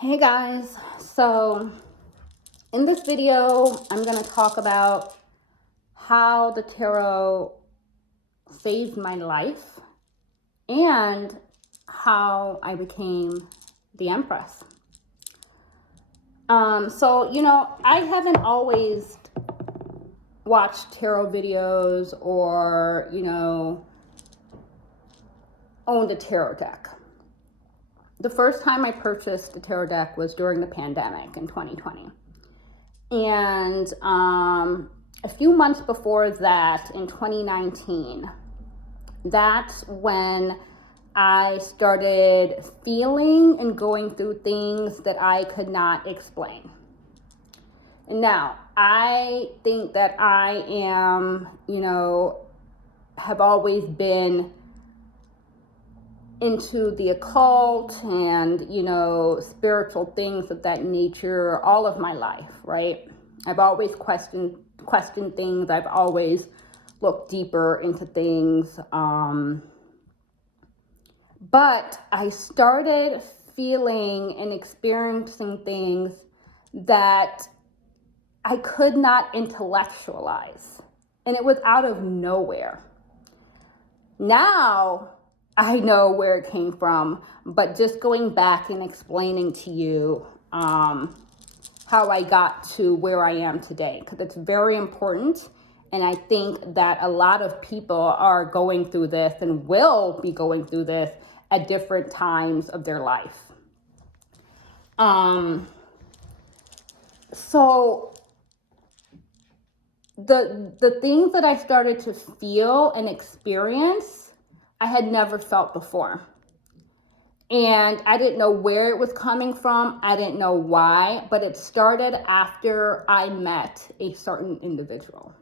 Hey guys, so in this video, I'm going to talk about how the tarot saved my life and how I became the Empress. I haven't always watched tarot videos or, owned a tarot deck. The first time I purchased a tarot deck was during the pandemic in 2020. And a few months before that, in 2019, that's when I started feeling and going through things that I could not explain. And now, I think that I am, have always been into the occult and, spiritual things of that nature all of my life, right? I've always questioned things. I've always looked deeper into things. But I started feeling and experiencing things that I could not intellectualize. And it was out of nowhere. Now, I know where it came from, but just going back and explaining to you how I got to where I am today, because it's very important. And I think that a lot of people are going through this and will be going through this at different times of their life. So the things that I started to feel and experience, I had never felt before. And I didn't know where it was coming from. I didn't know why, but it started after I met a certain individual.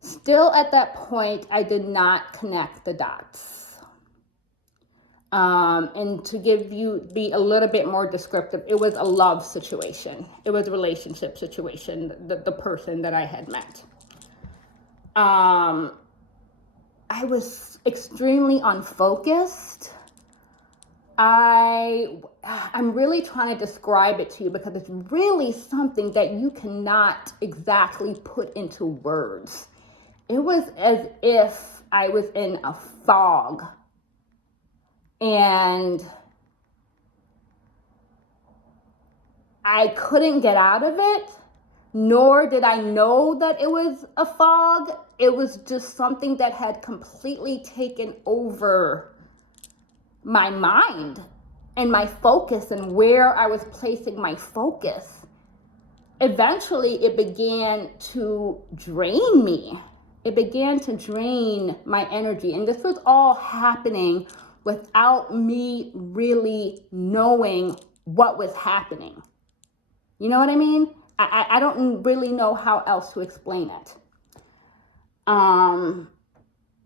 Still at that point, I did not connect the dots. And to be a little bit more descriptive, it was a love situation. It was a relationship situation, the person that I had met. I was extremely unfocused. I'm really trying to describe it to you because it's really something that you cannot exactly put into words. It was as if I was in a fog and I couldn't get out of it, nor did I know that it was a fog. It was just something that had completely taken over my mind and my focus and where I was placing my focus. Eventually, it began to drain me. It began to drain my energy. And this was all happening without me really knowing what was happening. You know what I mean? I don't really know how else to explain it.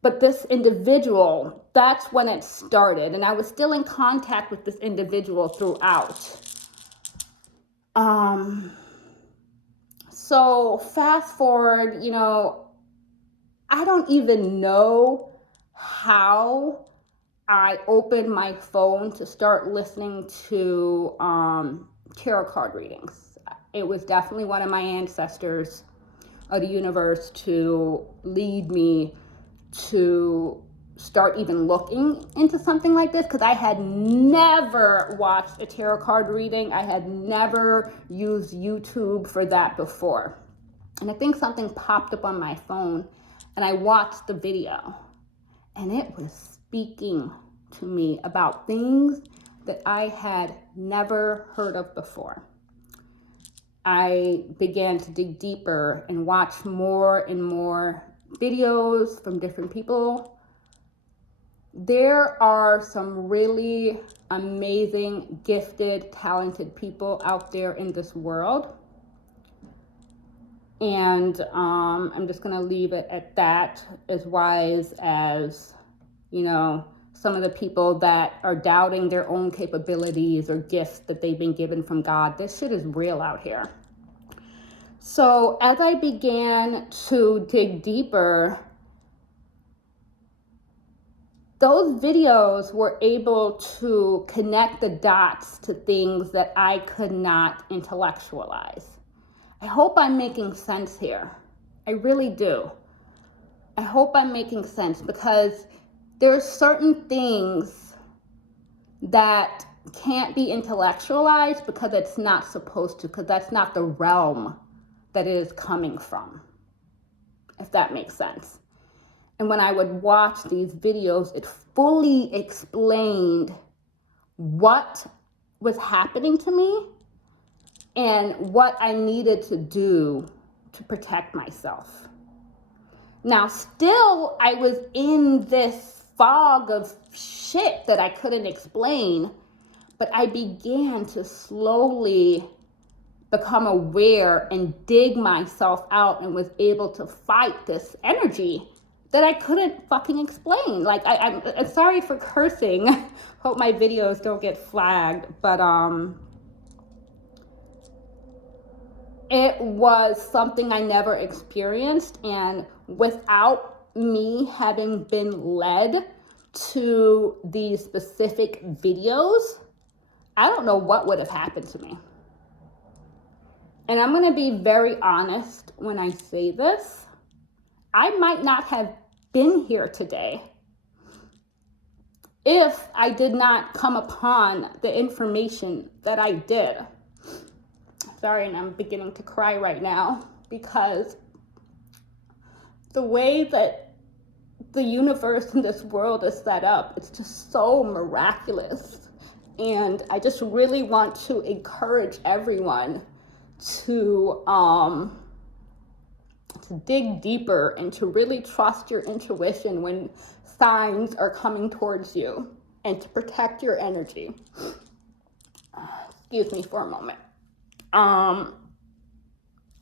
But this individual, that's when it started. And I was still in contact with this individual throughout. So fast forward, I don't even know how I opened my phone to start listening to tarot card readings. It was definitely one of my ancestors of the universe to lead me to start even looking into something like this, because I had never watched a tarot card reading. I had never used YouTube for that before. And I think something popped up on my phone and I watched the video and it was speaking to me about things that I had never heard of before. I began to dig deeper and watch more and more videos from different people. There are some really amazing, gifted, talented people out there in this world. And I'm just going to leave it at that, as wise as, some of the people that are doubting their own capabilities or gifts that they've been given from God. This shit is real out here. So as I began to dig deeper, those videos were able to connect the dots to things that I could not intellectualize. I hope I'm making sense here. I really do. I hope I'm making sense, because there's certain things that can't be intellectualized because it's not supposed to, because that's not the realm that it is coming from, if that makes sense. And when I would watch these videos, it fully explained what was happening to me and what I needed to do to protect myself. Now, still, I was in this fog of shit that I couldn't explain, but I began to slowly become aware and dig myself out, and was able to fight this energy that I couldn't fucking explain. Like, I'm sorry for cursing. Hope my videos don't get flagged, but it was something I never experienced, and without me having been led to these specific videos, I don't know what would have happened to me. And I'm going to be very honest when I say this. I might not have been here today if I did not come upon the information that I did. Sorry, and I'm beginning to cry right now, because the way that the universe and this world is set up, it's just so miraculous. And I just really want to encourage everyone to dig deeper and to really trust your intuition when signs are coming towards you, and to protect your energy. Excuse me for a moment.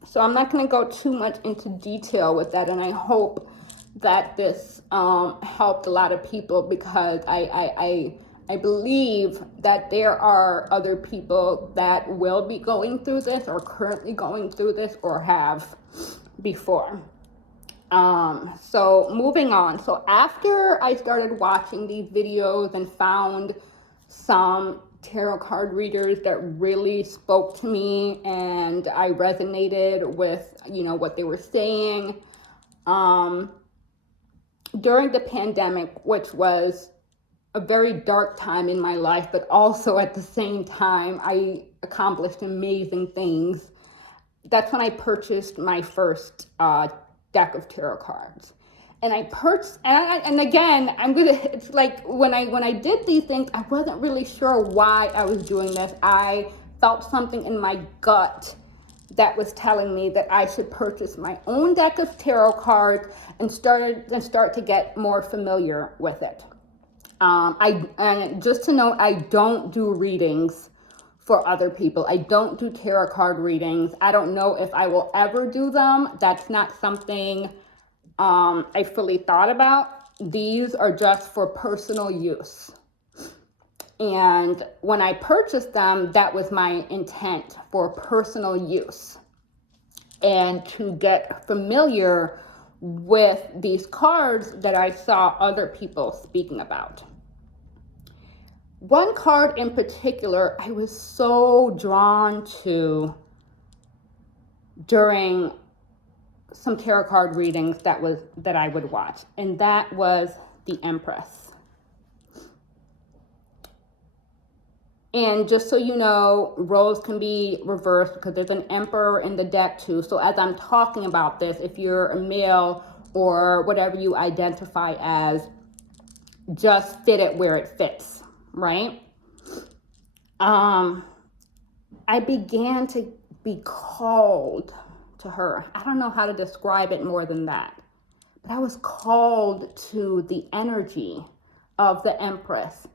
So I'm not going to go too much into detail with that, and I hope that this helped a lot of people, because I believe that there are other people that will be going through this, or currently going through this, or have before. So moving on. So after I started watching these videos and found some tarot card readers that really spoke to me, and I resonated with, what they were saying, during the pandemic, which was a very dark time in my life, but also at the same time, I accomplished amazing things. That's when I purchased my first deck of tarot cards. And I purchased, and again, it's like when I did these things, I wasn't really sure why I was doing this. I felt something in my gut that was telling me that I should purchase my own deck of tarot cards and start to get more familiar with it. And just to note, I don't do readings for other people. I don't do tarot card readings. I don't know if I will ever do them. That's not something I fully thought about. These are just for personal use. And when I purchased them, that was my intent, for personal use and to get familiar with these cards that I saw other people speaking about. One card in particular I was so drawn to during some tarot card readings that I would watch, and that was the Empress. And just so you know, roles can be reversed because there's an Emperor in the deck too. So as I'm talking about this, if you're a male or whatever you identify as, just fit it where it fits, right? I began to be called to her. I don't know how to describe it more than that, but I was called to the energy of the Empress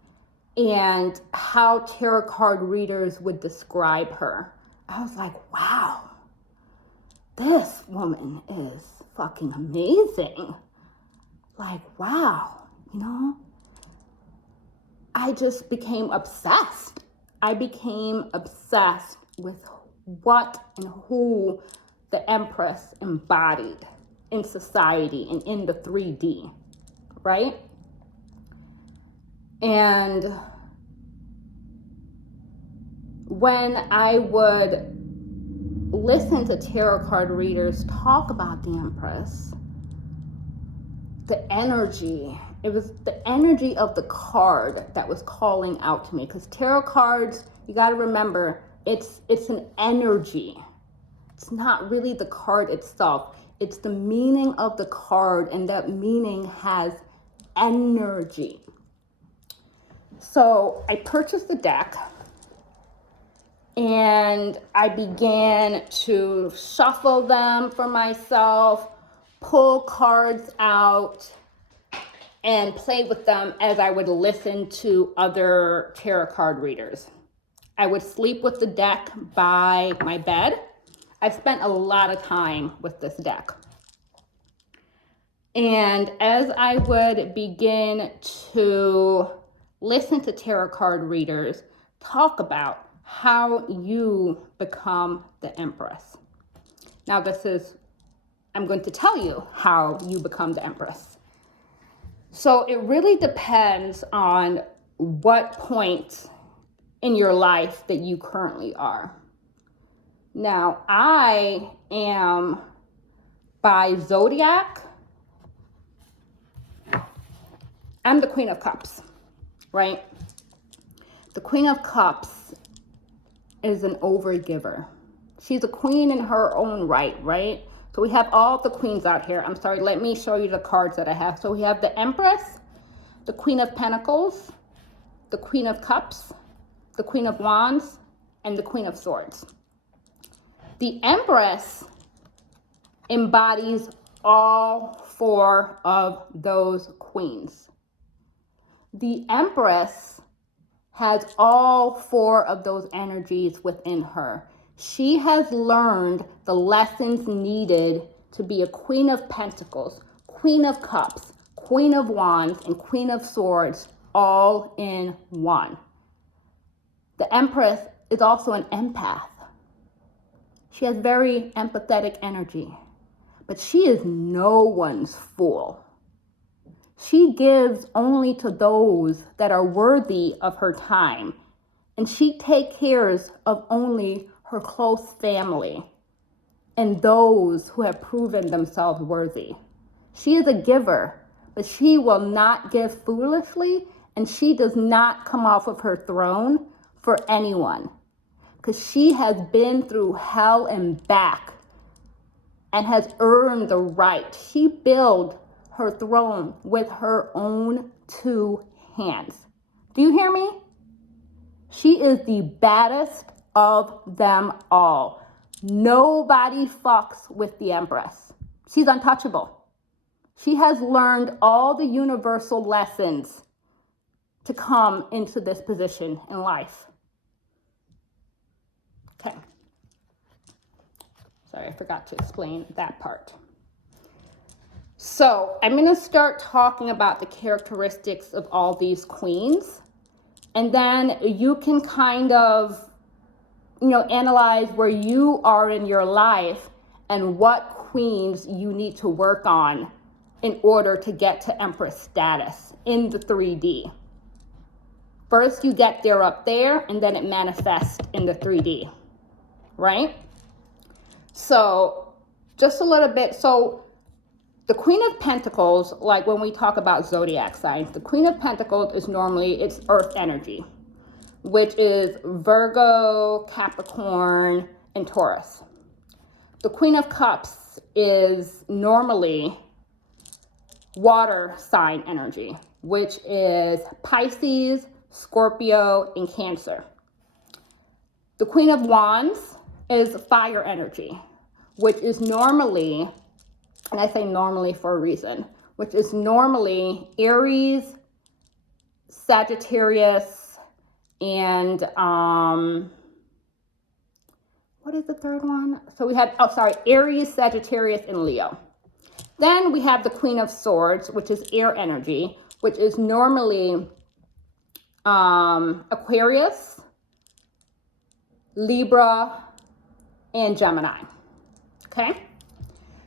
and how tarot card readers would describe her. I was like, wow, this woman is fucking amazing. Like, wow, I just became obsessed. I became obsessed with what and who the Empress embodied in society and in the 3D, right? And when I would listen to tarot card readers talk about the Empress, the energy, it was the energy of the card that was calling out to me. Because tarot cards, you got to remember, it's an energy. It's not really the card itself. It's the meaning of the card, and that meaning has energy. So I purchased the deck, and I began to shuffle them for myself, pull cards out, and play with them as I would listen to other tarot card readers. I would sleep with the deck by my bed. I've spent a lot of time with this deck. And as I would begin to listen to tarot card readers talk about how you become the Empress. Now I'm going to tell you how you become the Empress. So it really depends on what point in your life that you currently are. Now, I am by zodiac, I'm the Queen of Cups, right? The Queen of Cups is an overgiver. She's a queen in her own right? So we have all the queens out here. I'm sorry, let me show you the cards that I have. So we have the Empress, the Queen of Pentacles, the Queen of Cups, the Queen of Wands, and the Queen of Swords. The Empress embodies all four of those queens. The Empress has all four of those energies within her. She has learned the lessons needed to be a Queen of Pentacles, Queen of Cups, Queen of Wands, and Queen of Swords all in one. The Empress is also an empath. She has very empathetic energy, but she is no one's fool. She gives only to those that are worthy of her time, and she takes care of only her close family and those who have proven themselves worthy. She is a giver, but she will not give foolishly, and she does not come off of her throne for anyone, because she has been through hell and back and has earned the right. She built her throne with her own two hands. Do you hear me? She is the baddest of them all. Nobody fucks with the Empress. She's untouchable. She has learned all the universal lessons to come into this position in life. Okay. Sorry, I forgot to explain that part. So I'm going to start talking about the characteristics of all these queens. And then you can kind of, analyze where you are in your life and what queens you need to work on in order to get to Empress status in the 3D. First, you get there up there, and then it manifests in the 3D, right? So just a little bit. So the Queen of Pentacles, like when we talk about zodiac signs, the Queen of Pentacles is normally, it's earth energy, which is Virgo, Capricorn, and Taurus. The Queen of Cups is normally water sign energy, which is Pisces, Scorpio, and Cancer. The Queen of Wands is fire energy, which is normally, and I say normally for a reason, which is normally Aries, Sagittarius, and what is the third one? So we have, Aries, Sagittarius, and Leo. Then we have the Queen of Swords, which is air energy, which is normally Aquarius, Libra, and Gemini. Okay?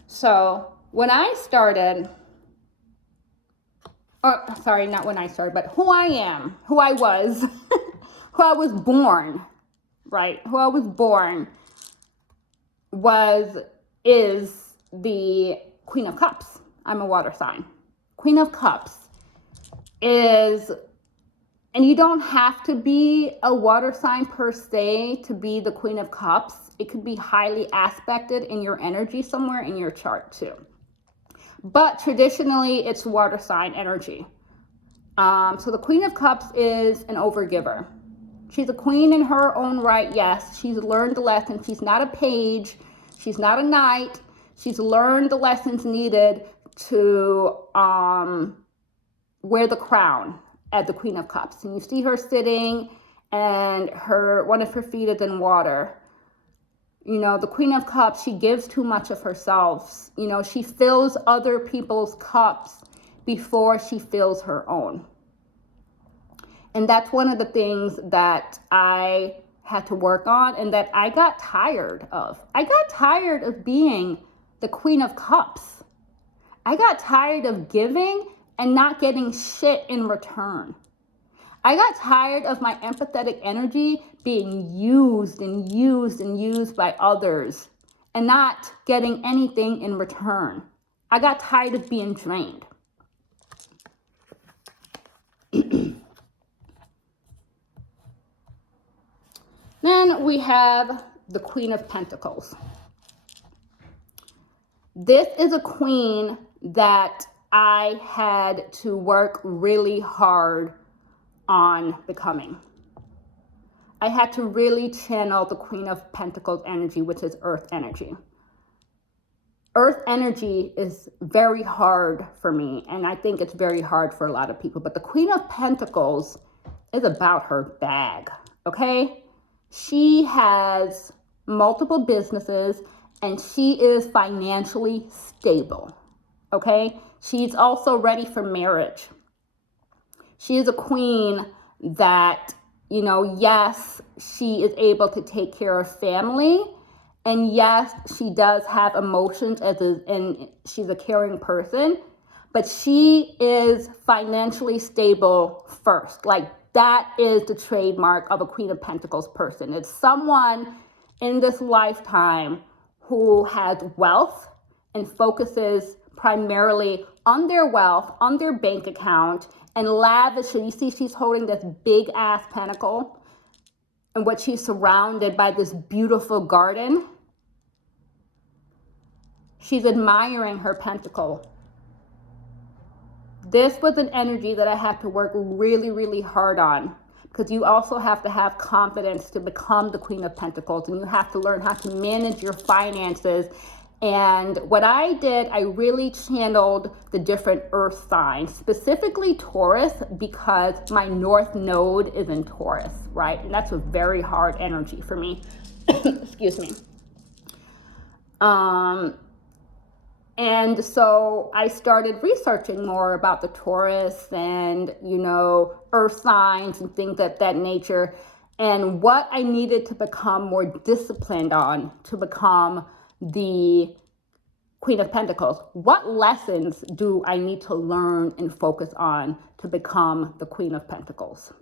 So when I started or sorry, not when I started, but who I am, who I was, who I was born, right? Who I was born is the Queen of Cups. I'm a water sign. Queen of Cups is, and you don't have to be a water sign per se to be the Queen of Cups. It could be highly aspected in your energy somewhere in your chart too. But traditionally, it's water sign energy. So the Queen of Cups is an overgiver. She's a queen in her own right, yes. She's learned the lesson. She's not a page. She's not a knight. She's learned the lessons needed to wear the crown as the Queen of Cups. And you see her sitting, and one of her feet is in water. You know, the Queen of Cups, she gives too much of herself. You know, she fills other people's cups before she fills her own. And that's one of the things that I had to work on and that I got tired of. I got tired of being the Queen of Cups. I got tired of giving and not getting shit in return. I got tired of my empathetic energy being used and used and used by others and not getting anything in return. I got tired of being drained. Then we have the Queen of Pentacles. This is a queen that I had to work really hard on becoming. I had to really channel the Queen of Pentacles energy, which is earth energy. Earth energy is very hard for me, and I think it's very hard for a lot of people. But the Queen of Pentacles is about her bag, okay? She has multiple businesses, and she is financially stable, okay? She's also ready for marriage. She is a queen that, you know, yes, she is able to take care of family. And yes, she does have emotions and she's a caring person. But she is financially stable first. Like, that is the trademark of a Queen of Pentacles person. It's someone in this lifetime who has wealth and focuses primarily on their wealth, on their bank account, and lavishly. You see, she's holding this big ass pentacle, and what she's surrounded by this beautiful garden. She's admiring her pentacle. This was an energy that I had to work really, really hard on, because you also have to have confidence to become the Queen of Pentacles, and you have to learn how to manage your finances. And what I did, I really channeled the different earth signs, specifically Taurus, because my North Node is in Taurus, right? And that's a very hard energy for me. Excuse me. And so I started researching more about the Taurus and, you know, earth signs and things of that nature, and what I needed to become more disciplined on to become the Queen of Pentacles. What lessons do I need to learn and focus on to become the Queen of Pentacles?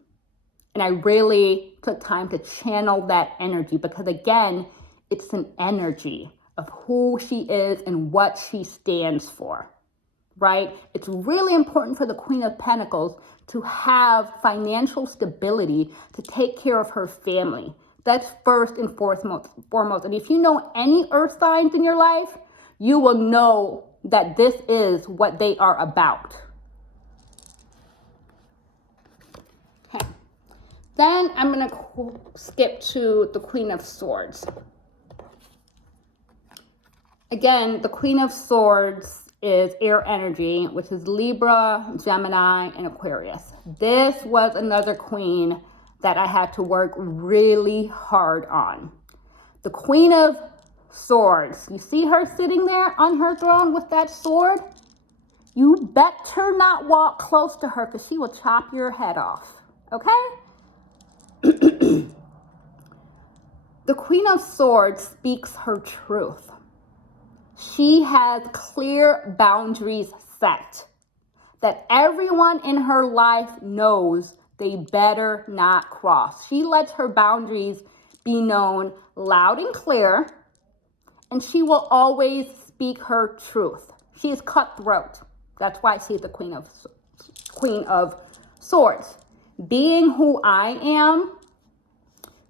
And I really took time to channel that energy, because again, it's an energy of who she is and what she stands for, right? It's really important for the Queen of Pentacles to have financial stability, to take care of her family. That's first and foremost. And if you know any earth signs in your life, you will know that this is what they are about. Okay. Then I'm going to skip to the Queen of Swords. Again, the Queen of Swords is air energy, which is Libra, Gemini, and Aquarius. This was another queen that I had to work really hard on. The Queen of Swords, you see her sitting there on her throne with that sword? You better not walk close to her, because she will chop your head off, okay? The Queen of Swords speaks her truth. She has clear boundaries set. that everyone in her life knows they better not cross. She lets her boundaries be known loud and clear, and she will always speak her truth. She is cutthroat. That's why she's the Queen of Swords. Being who I am,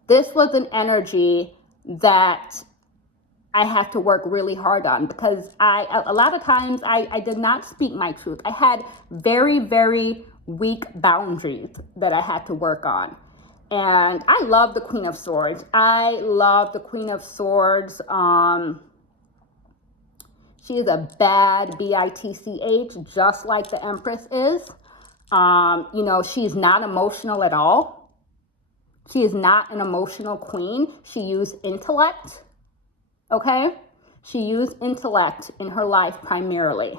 this was an energy that I had to work really hard on, because a lot of times I did not speak my truth. I had very, very weak boundaries that I had to work on. And I love the Queen of Swords. I love the Queen of Swords. She is a bad bitch, just like the Empress is. You know, she's not emotional at all. She is not an emotional queen. She used intellect. Okay? She used intellect in her life primarily.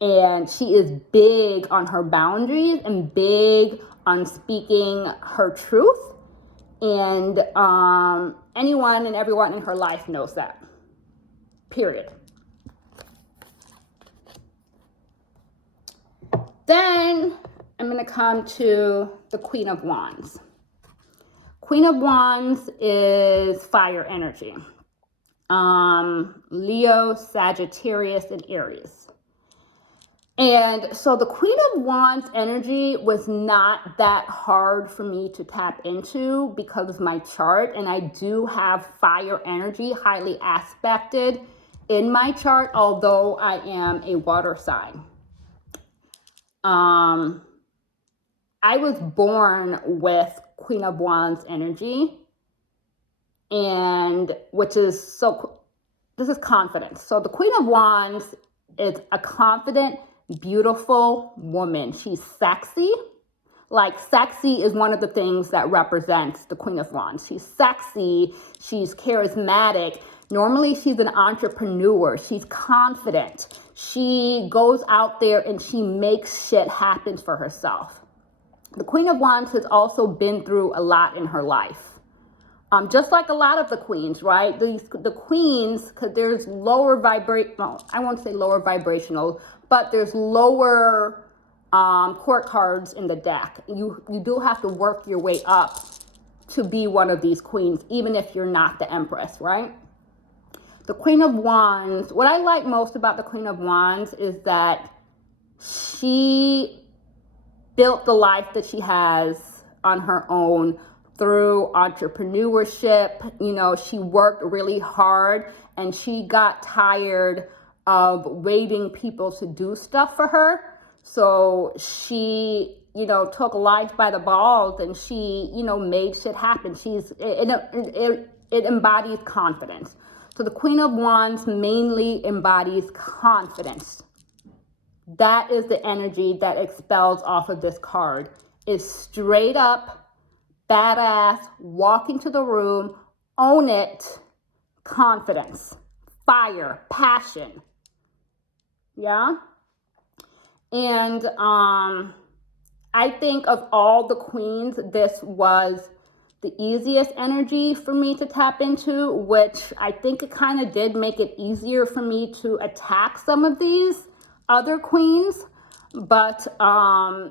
And she is big on her boundaries and big on speaking her truth. And anyone and everyone in her life knows that. Period. Then I'm going to come to the Queen of Wands. Queen of Wands is fire energy. Leo, Sagittarius, and Aries. And so the Queen of Wands energy was not that hard for me to tap into because of my chart. And I do have fire energy highly aspected in my chart, although I am a water sign. I was born with Queen of Wands energy, and this is confidence. So the Queen of Wands is a confident, beautiful woman. She's sexy. Like, sexy is one of the things that represents the Queen of Wands. She's sexy. She's charismatic. Normally, she's an entrepreneur. She's confident. She goes out there and she makes shit happen for herself. The Queen of Wands has also been through a lot in her life. Just like a lot of the queens, right? The queens, because there's lower I won't say lower vibrational, but there's lower court cards in the deck. You do have to work your way up to be one of these queens, even if you're not the Empress, right? The Queen of Wands, what I like most about the Queen of Wands is that she built the life that she has on her own through entrepreneurship. You know, she worked really hard and she got tired of waiting people to do stuff for her. So she, you know, took life by the balls and she, you know, made shit happen. It embodies confidence. So the Queen of Wands mainly embodies confidence. That is the energy that expels off of this card. Is straight up, badass, walk into the room, own it, confidence, fire, passion. Yeah? And I think of all the queens, this was the easiest energy for me to tap into, which I think it kind of did make it easier for me to attack some of these other queens. But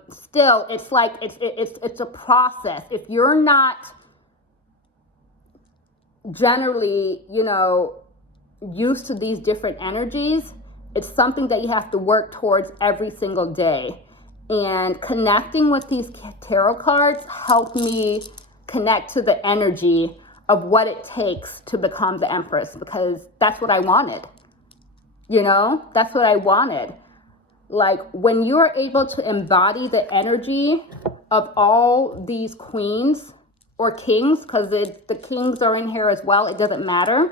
still, it's like it's a process. If you're not generally, you know, used to these different energies, it's something that you have to work towards every single day. And connecting with these tarot cards helped me connect to the energy of what it takes to become the Empress, because that's what I wanted. You know, that's what I wanted. Like, when you're able to embody the energy of all these queens or kings, because the kings are in here as well, it doesn't matter.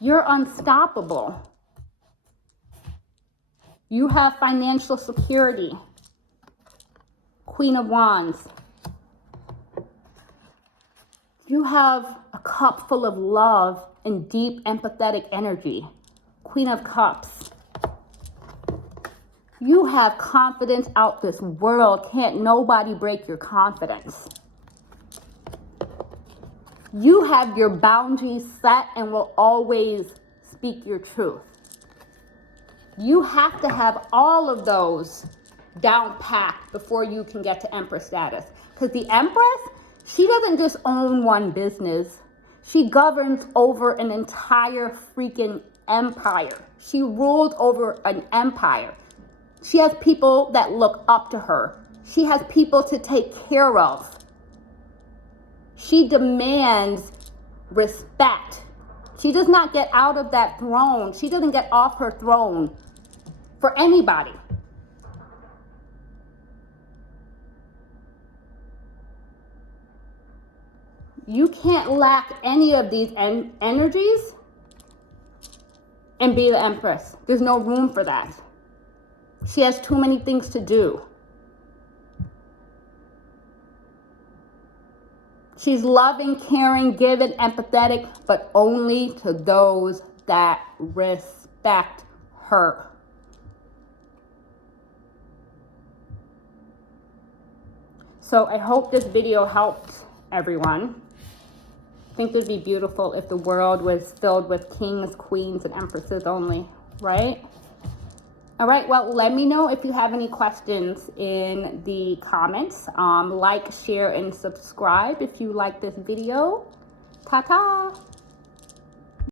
You're unstoppable. You have financial security. Queen of Wands. You have a cup full of love and deep empathetic energy. Queen of Cups. You have confidence out this world. Can't nobody break your confidence. You have your boundaries set and will always speak your truth. You have to have all of those down packed before you can get to Empress status. Because the Empress, she doesn't just own one business. She governs over an entire freaking empire. She rules over an empire. She has people that look up to her. She has people to take care of. She demands respect. She does not get out of that throne. She doesn't get off her throne for anybody. You can't lack any of these energies and be the Empress. There's no room for that. She has too many things to do. She's loving, caring, giving, empathetic, but only to those that respect her. So I hope this video helped everyone. I think it'd be beautiful if the world was filled with kings, queens, and empresses only, right? All right, well, let me know if you have any questions in the comments. Like, share, and subscribe if you like this video. Ta-ta!